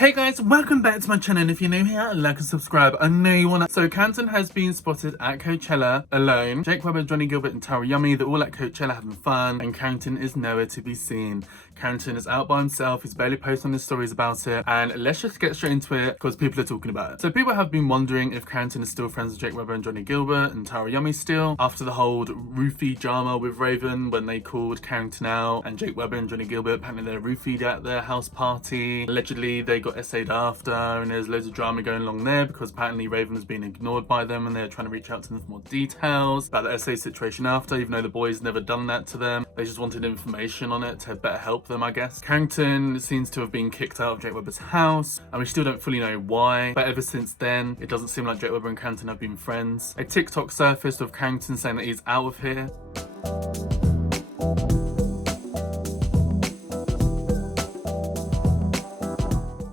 Hey guys, welcome back to my channel, and if you're new here, like and subscribe. I know you wanna. So Carrington has been spotted at Coachella alone. Jake Webber, Johnny Gilbert and Tara Yummy, they're all at Coachella having fun, and Carrington is nowhere to be seen. Carrington is out by himself, he's barely posting his stories about it, and let's just get straight into it because people are talking about it. So people have been wondering if Carrington is still friends with Jake Webber and Johnny Gilbert and Tara Yummy still, after the whole roofie drama with Raven when they called Carrington out, and Jake Webber and Johnny Gilbert apparently they're roofied at their house party. Allegedly they got essayed after, and there's loads of drama going along there because apparently Raven has been ignored by them and they're trying to reach out to them for more details about the essay situation after, even though the boys never done that to them. They just wanted information on it to better help them, I guess. Carrington seems to have been kicked out of Jake Webber's house, and we still don't fully know why, but ever since then it doesn't seem like Jake Webber and Carrington have been friends. A TikTok surfaced of Carrington saying that he's out of here.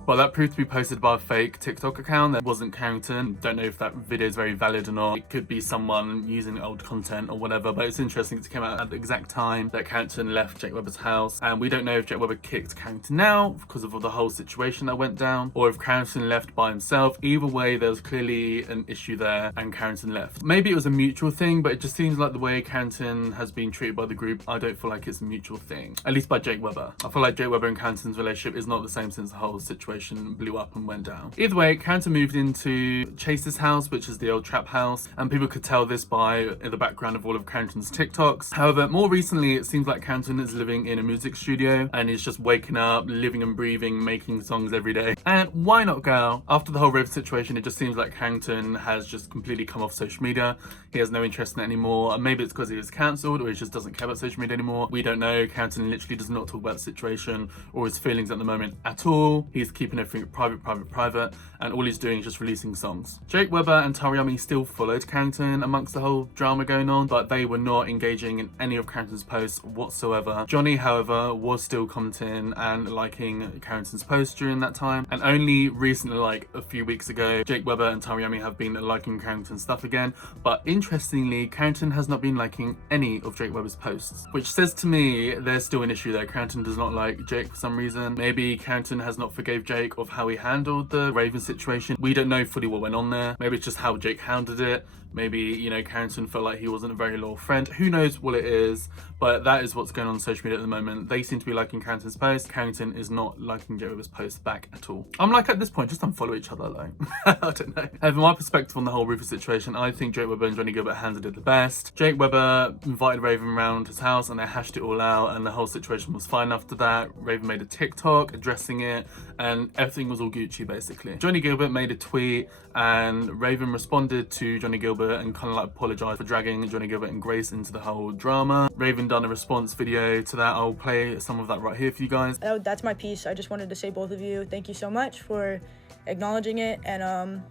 Well, that proved to be posted by a fake TikTok account that wasn't Carrington. Don't know if that video is very valid or not. It could be someone using old content or whatever, but it's interesting it came out at the exact time that Carrington left Jake Webber's house. And we don't know if Jake Webber kicked Carrington out because of the whole situation that went down, or if Carrington left by himself. Either way, there was clearly an issue there and Carrington left. Maybe it was a mutual thing, but it just seems like the way Carrington has been treated by the group, I don't feel like it's a mutual thing. At least by Jake Webber. I feel like Jake Webber and Carrington's relationship is not the same since the whole situation blew up and went down. Either way, Carrington moved into Chase's house, which is the old trap house, and people could tell this by the background of all of Carrington's TikToks. However, more recently, it seems like Carrington is living in a music studio and is just waking up, living and breathing, making songs every day. And why not, girl? After the whole Raven situation, it just seems like Carrington has just completely come off social media. He has no interest in it anymore. And maybe it's because he was cancelled or he just doesn't care about social media anymore. We don't know. Carrington literally does not talk about the situation or his feelings at the moment at all. He's keeping everything private, and all he's doing is just releasing songs. Jake Webber and Tara Yummy still followed Carrington amongst the whole drama going on, but they were not engaging in any of Carrington's posts whatsoever. Johnny, however, was still commenting and liking Carrington's posts during that time, and only recently, like a few weeks ago, Jake Webber and Tara Yummy have been liking Carrington's stuff again. But interestingly, Carrington has not been liking any of Jake Webber's posts, which says to me there's still an issue there. Carrington does not like Jake for some reason. Maybe Carrington has not forgave Jake of how he handled the Raven situation. We don't know fully what went on there. Maybe it's just how Jake handled it. Maybe, you know, Carrington felt like he wasn't a very loyal friend. Who knows what it is, but that is what's going on social media at the moment. They seem to be liking Carrington's post. Carrington is not liking Jake Webber's post back at all. I'm like, at this point, just unfollow each other alone. I don't know. From my perspective on the whole Rufus situation, I think Jake Webber and Johnny Gilbert handled it the best. Jake Webber invited Raven around his house and they hashed it all out, and the whole situation was fine after that. Raven made a TikTok addressing it and everything was all Gucci basically. Johnny Gilbert made a tweet and Raven responded to Johnny Gilbert and kind of like apologized for dragging Johnny Gilbert and Grace into the whole drama. Raven done a response video to that. I'll play some of that right here for you guys. That's my piece. I just wanted to say, both of you, thank you so much for acknowledging it. And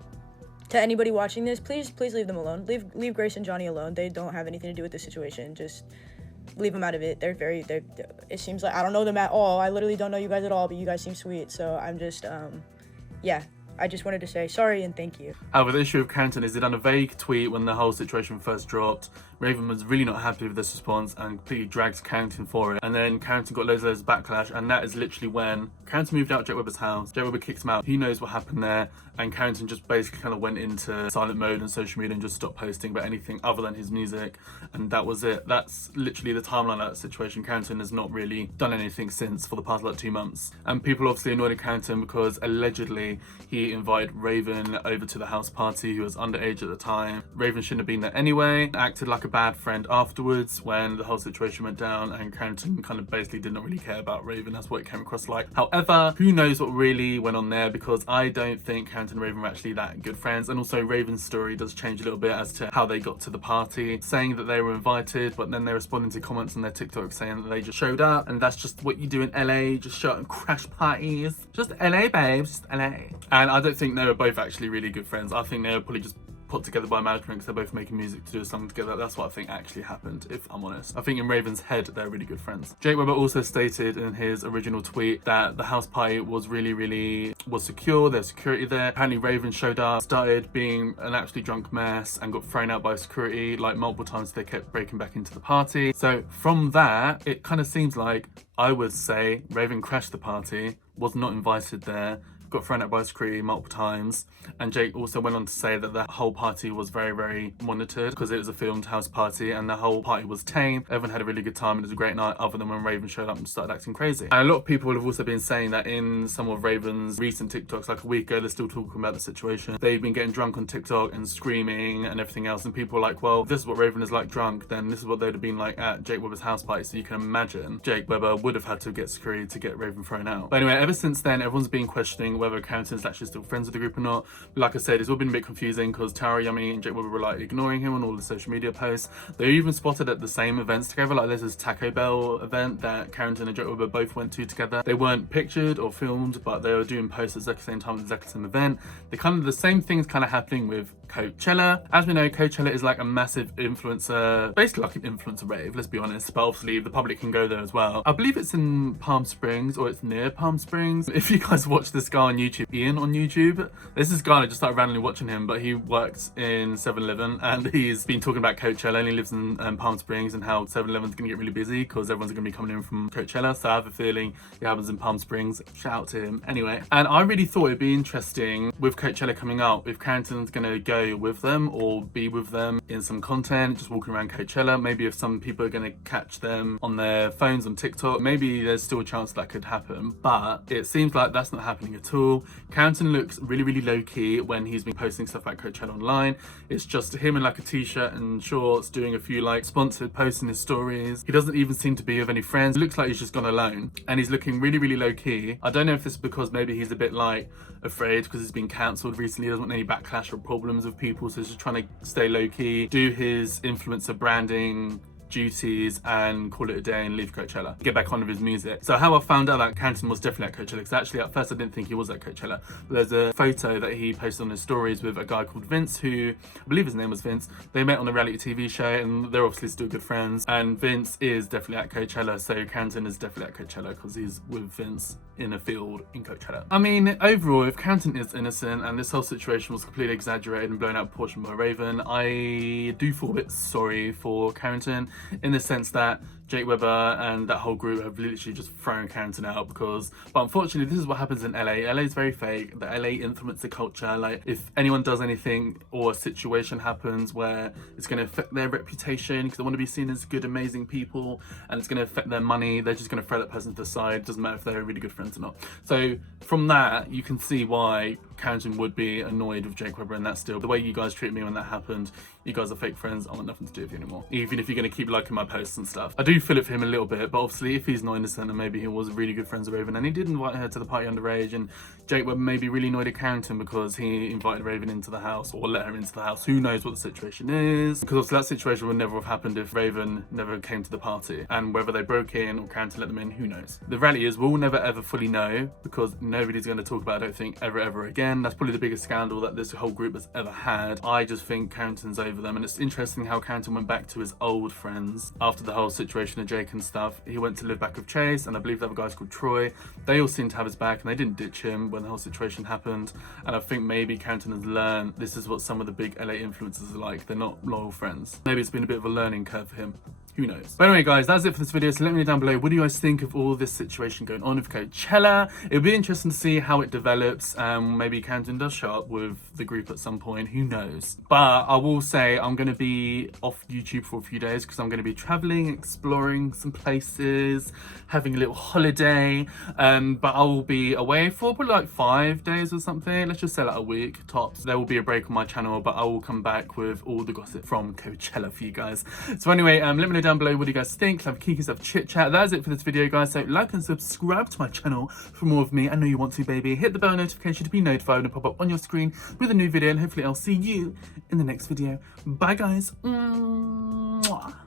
to anybody watching this, please leave them alone. Leave Grace and Johnny alone. They don't have anything to do with this situation. Just leave them out of it. It seems like I don't know them at all. I literally don't know you guys at all, but you guys seem sweet. So I'm just, yeah. I just wanted to say sorry and thank you. However, the issue of Carrington is he done a vague tweet when the whole situation first dropped. Raven was really not happy with this response and completely dragged Carrington for it. And then Carrington got loads of backlash, and that is literally when Carrington moved out of Jake Webber's house. Jake Webber kicked him out. He knows what happened there, and Carrington just basically kind of went into silent mode on social media and just stopped posting about anything other than his music, and that was it. That's literally the timeline of that situation. Carrington has not really done anything since for the past like 2 months, and people obviously annoyed at Carrington because allegedly he invited Raven over to the house party, who was underage at the time. Raven shouldn't have been there anyway, acted like a bad friend afterwards when the whole situation went down, and Carrington kind of basically did not really care about Raven. That's what it came across like. However, who knows what really went on there, because I don't think Carrington and Raven were actually that good friends. And also Raven's story does change a little bit as to how they got to the party, saying that they were invited, but then they're responding to comments on their TikTok saying that they just showed up, and that's just what you do in LA, just show up and crash parties. Just LA, babes, just LA. And I don't think they were both actually really good friends. I think they were probably just put together by management because they're both making music to do a song together. That's what I think actually happened, if I'm honest. I think in Raven's head, they're really good friends. Jake Webber also stated in his original tweet that the house party was really secure. There's security there. Apparently Raven showed up, started being an absolutely drunk mess and got thrown out by security like multiple times. They kept breaking back into the party. So from that, it kind of seems like, I would say, Raven crashed the party, was not invited there, got thrown out by security multiple times. And Jake also went on to say that the whole party was very, very monitored because it was a filmed house party and the whole party was tame. Everyone had a really good time and it was a great night, other than when Raven showed up and started acting crazy. And a lot of people have also been saying that in some of Raven's recent TikToks, like a week ago, they're still talking about the situation. They've been getting drunk on TikTok and screaming and everything else, and people are like, well, if this is what Raven is like drunk, then this is what they'd have been like at Jake Webber's house party. So you can imagine Jake Webber would have had to get security to get Raven thrown out. But anyway, ever since then, everyone's been questioning whether Carrington's actually still friends with the group or not. But like I said, it's all been a bit confusing because Tara Yummy and Jake Webber were like ignoring him on all the social media posts. They're even spotted at the same events together. Like there's this Taco Bell event that Carrington and Jake Webber both went to together. They weren't pictured or filmed, but they were doing posts at the same time at the exact same event. They're kind of the same things kind of happening with Coachella. As we know, Coachella is like a massive influencer, basically like an influencer rave, let's be honest, but obviously the public can go there as well. I believe it's in Palm Springs, or it's near Palm Springs. If you guys watch this guy on YouTube, Ian on YouTube, there's this guy, I just started randomly watching him, but he works in 7-Eleven and he's been talking about Coachella, and he lives in Palm Springs, and how 7-Eleven's gonna get really busy because everyone's gonna be coming in from Coachella. So I have a feeling it happens in Palm Springs. Shout out to him. Anyway, and I really thought it'd be interesting with Coachella coming out if Carrington's gonna go with them or be with them in some content, just walking around Coachella. Maybe if some people are gonna catch them on their phones on TikTok, maybe there's still a chance that could happen, but it seems like that's not happening at all. Carrington looks really, really low-key when he's been posting stuff like Coachella online. It's just him in like a t-shirt and shorts doing a few like sponsored posts in his stories. He doesn't even seem to be with any friends. It looks like he's just gone alone and he's looking really, really low-key. I don't know if this is because maybe he's a bit like afraid because he's been cancelled recently. He doesn't want any backlash or problems with people, so he's just trying to stay low-key, do his influencer branding duties and call it a day and leave Coachella, get back on with his music. So how I found out that Carrington was definitely at Coachella, because actually at first I didn't think he was at Coachella, but there's a photo that he posted on his stories with a guy called Vince, who I believe his name was Vince. They met on a reality TV show and they're obviously still good friends, and Vince is definitely at Coachella, so Carrington is definitely at Coachella because he's with Vince in a field in Coachella. I mean, overall, if Carrington is innocent and this whole situation was completely exaggerated and blown out of proportion by Raven, I do feel a bit sorry for Carrington, in the sense that Jake Webber and that whole group have literally just thrown Carrington out because, but unfortunately this is what happens in LA. LA is very fake. The LA influencer culture, like if anyone does anything or a situation happens where it's going to affect their reputation because they want to be seen as good, amazing people, and it's going to affect their money, they're just going to throw that person to the side. Doesn't matter if they're really good friends or not. So from that, you can see why Carrington would be annoyed with Jake Webber and that still. The way you guys treat me when that happened, you guys are fake friends, I want nothing to do with you anymore. Even if you're going to keep liking my posts and stuff. I do feel it for him a little bit, but obviously if he's not innocent and maybe he was really good friends with Raven and he did invite her to the party underage, and Jake Webber maybe really annoyed at Carrington because he invited Raven into the house or let her into the house. Who knows what the situation is? Because obviously that situation would never have happened if Raven never came to the party, and whether they broke in or Carrington let them in, who knows? The reality is we'll never ever fully know because nobody's going to talk about it, I don't think, ever again. That's probably the biggest scandal that this whole group has ever had. I just think Carrington's over them, and it's interesting how Carrington went back to his old friends after the whole situation of Jake and stuff. He went to live back with Chase, and I believe the other guy's called Troy. They all seemed to have his back and they didn't ditch him when the whole situation happened, and I think maybe Carrington has learned this is what some of the big LA influencers are like. They're not loyal friends. Maybe it's been a bit of a learning curve for him. Who knows? But anyway, guys, that's it for this video. So let me know down below, what do you guys think of all this situation going on with Coachella? It'll be interesting to see how it develops. Maybe Carrington does show up with the group at some point. Who knows? But I will say I'm going to be off YouTube for a few days because I'm going to be traveling, exploring some places, having a little holiday. But I will be away for probably like 5 days or something. Let's just say like a week tops. There will be a break on my channel, but I will come back with all the gossip from Coachella for you guys. So anyway, let me know down below what do you guys think. Have a kiki stuff chit chat. That is it for this video, guys. So like and subscribe to my channel for more of me. I know you want to, baby. Hit the bell notification to be notified and pop up on your screen with a new video, and hopefully I'll see you in the next video. Bye, guys. Mwah.